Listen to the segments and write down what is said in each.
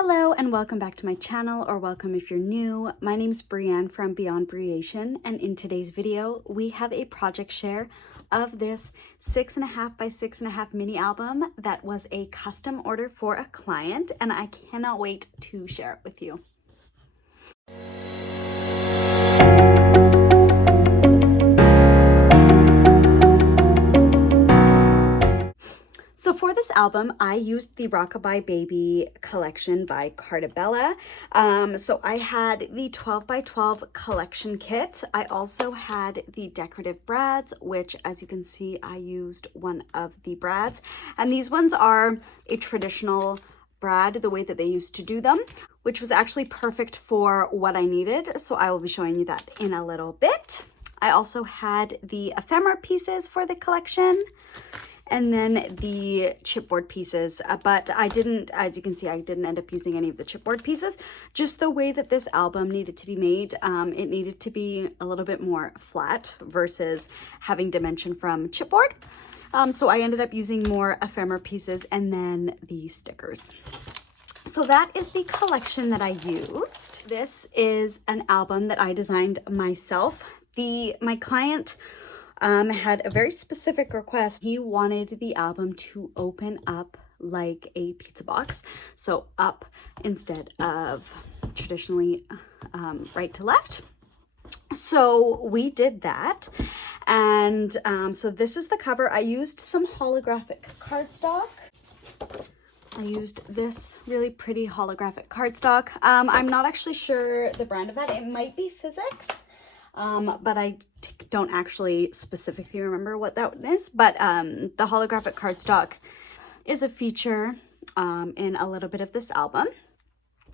Hello and welcome back to my channel, or welcome if you're new. My name is Brianne from Beyond Breation, and in today's video we have a project share of this 6.5 by 6.5 mini album that was a custom order for a client, and I cannot wait to share it with you. So for this album, I used the Rockabye Baby collection by Carta. So I had the 12 by 12 collection kit. I also had the decorative brads, which as you can see, I used one of the brads. And these ones are a traditional brad, the way that they used to do them, which was actually perfect for what I needed. So I will be showing you that in a little bit. I also had the ephemera pieces for the collection, and then the chipboard pieces, but I didn't, as you can see, I didn't end up using any of the chipboard pieces. Just the way that this album needed to be made, it needed to be a little bit more flat versus having dimension from chipboard. So I ended up using more ephemera pieces and then the stickers. So that is the collection that I used. This is an album that I designed myself. My client had a very specific request. He wanted the album to open up like a pizza box, so up instead of traditionally right to left. So we did that, and so this is the cover. I used some holographic cardstock. I used this really pretty holographic cardstock. I'm not actually sure the brand of that. It might be Sizzix. But I don't actually specifically remember what that one is. But the holographic cardstock is a feature in a little bit of this album.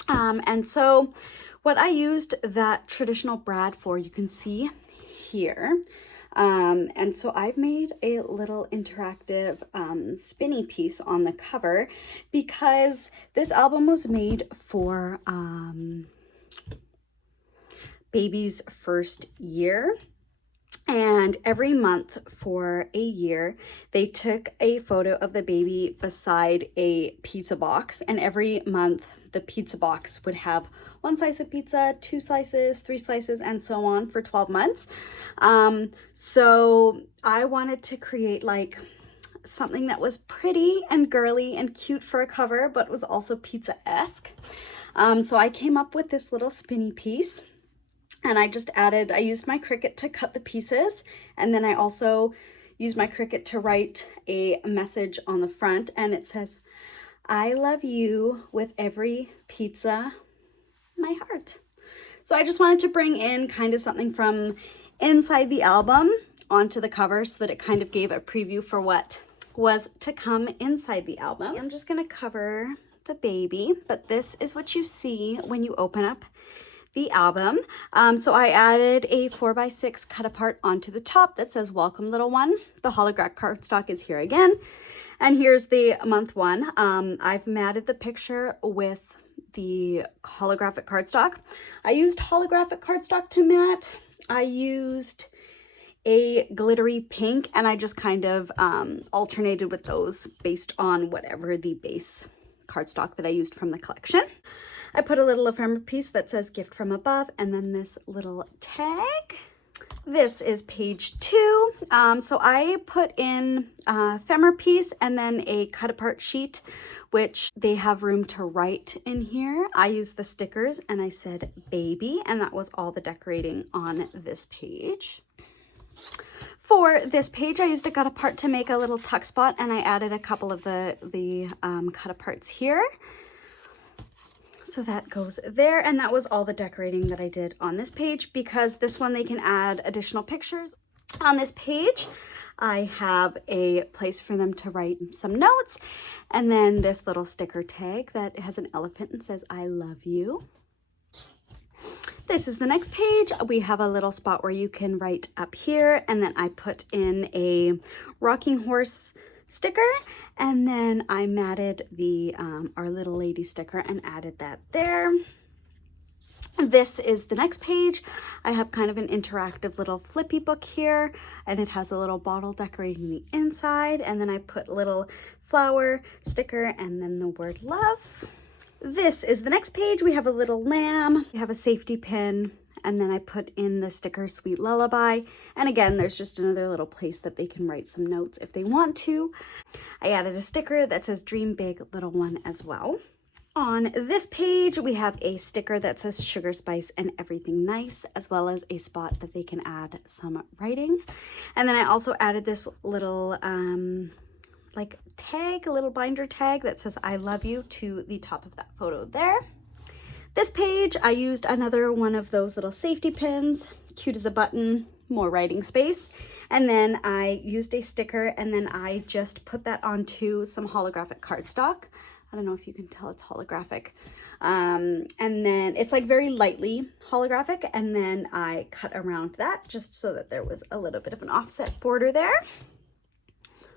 And so what I used that traditional brad for, you can see here. And so I've made a little interactive spinny piece on the cover because this album was made for baby's first year, and every month for a year they took a photo of the baby beside a pizza box, and every month the pizza box would have 1 slice of pizza, 2 slices, 3 slices, and so on for 12 months. So I wanted to create like something that was pretty and girly and cute for a cover, but was also pizza-esque. So I came up with this little spinny piece. And I used my Cricut to cut the pieces, and then I also used my Cricut to write a message on the front, and it says, "I love you with every pizza, my heart." So I just wanted to bring in kind of something from inside the album onto the cover so that it kind of gave a preview for what was to come inside the album. I'm just gonna cover the baby, but this is what you see when you open up the album. So I added a 4x6 cut apart onto the top that says "Welcome, little one." The holographic cardstock is here again. And here's the month one. I've matted the picture with the holographic cardstock. I used holographic cardstock to mat. I used a glittery pink, and I just kind of alternated with those based on whatever the base cardstock that I used from the collection. I put a little ephemera piece that says "Gift from above," and then this little tag. This is page 2. So I put in a ephemera piece and then a cut apart sheet, which they have room to write in here. I used the stickers and I said "baby," and that was all the decorating on this page. For this page, I used a cut apart to make a little tuck spot, and I added a couple of the cut aparts here. So that goes there, and that was all the decorating that I did on this page, because this one they can add additional pictures. On this page, I have a place for them to write some notes, and then this little sticker tag that has an elephant and says "I love you." This is the next page. We have a little spot where you can write up here, and then I put in a rocking horse sticker, and then I matted the Our Little Lady sticker and added that there. This is the next page. I have kind of an interactive little flippy book here, and it has a little bottle decorating the inside, and then I put a little flower sticker and then the word "love." This is the next page. We have a little lamb, we have a safety pin, and then I put in the sticker Sweet Lullaby. And again, there's just another little place that they can write some notes if they want to. I added a sticker that says Dream Big, Little One as well. On this page, we have a sticker that says Sugar Spice and Everything Nice, as well as a spot that they can add some writing. And then I also added this little like tag, a little binder tag that says I love you to the top of that photo there. This page, I used another one of those little safety pins, cute as a button, more writing space. And then I used a sticker and then I just put that onto some holographic cardstock. I don't know if you can tell it's holographic. And then it's like very lightly holographic. And then I cut around that just so that there was a little bit of an offset border there.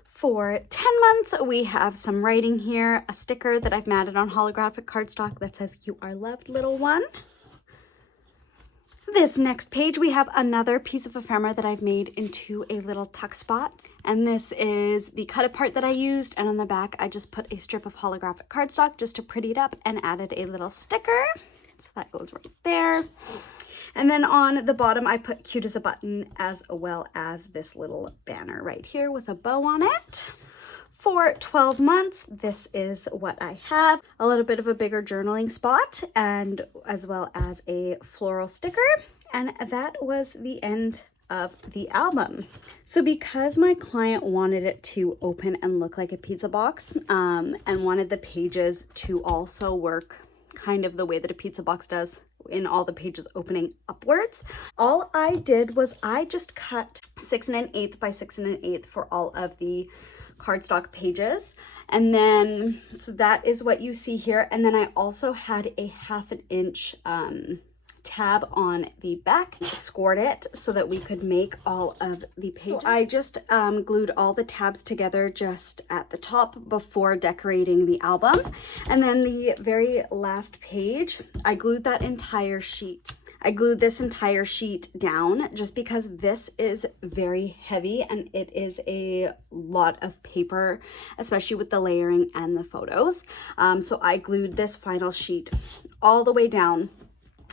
For 10 months, we have some writing here, a sticker that I've matted on holographic cardstock that says, You Are Loved, Little One. This next page, we have another piece of ephemera that I've made into a little tuck spot. And this is the cut apart that I used. And on the back, I just put a strip of holographic cardstock just to pretty it up and added a little sticker. So that goes right there. And then on the bottom, I put cute as a button as well as this little banner right here with a bow on it. For 12 months, this is what I have. A little bit of a bigger journaling spot and as well as a floral sticker. And that was the end of the album. So because my client wanted it to open and look like a pizza box and wanted the pages to also work kind of the way that a pizza box does, in all the pages opening upwards, all I did was I just cut 6 1/8 by 6 1/8 for all of the cardstock pages. And then, so that is what you see here. And then I also had a 1/2 inch tab on the back, scored it so that we could make all of the pages. So I just glued all the tabs together just at the top before decorating the album. And then the very last page, I glued that entire sheet. I glued this entire sheet down just because this is very heavy and it is a lot of paper, especially with the layering and the photos. So I glued this final sheet all the way down,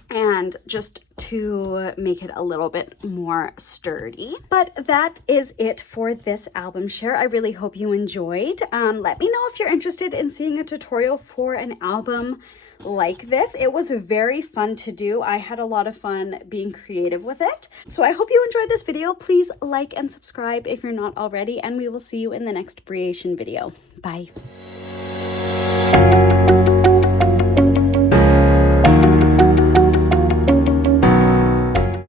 and just to make it a little bit more sturdy. But that is it for this album share. I really hope you enjoyed. Let me know if you're interested in seeing a tutorial for an album like this. It was very fun to do. I had a lot of fun being creative with it. So I hope you enjoyed this video. Please like and subscribe if you're not already, and we will see you in the next creation video. Bye.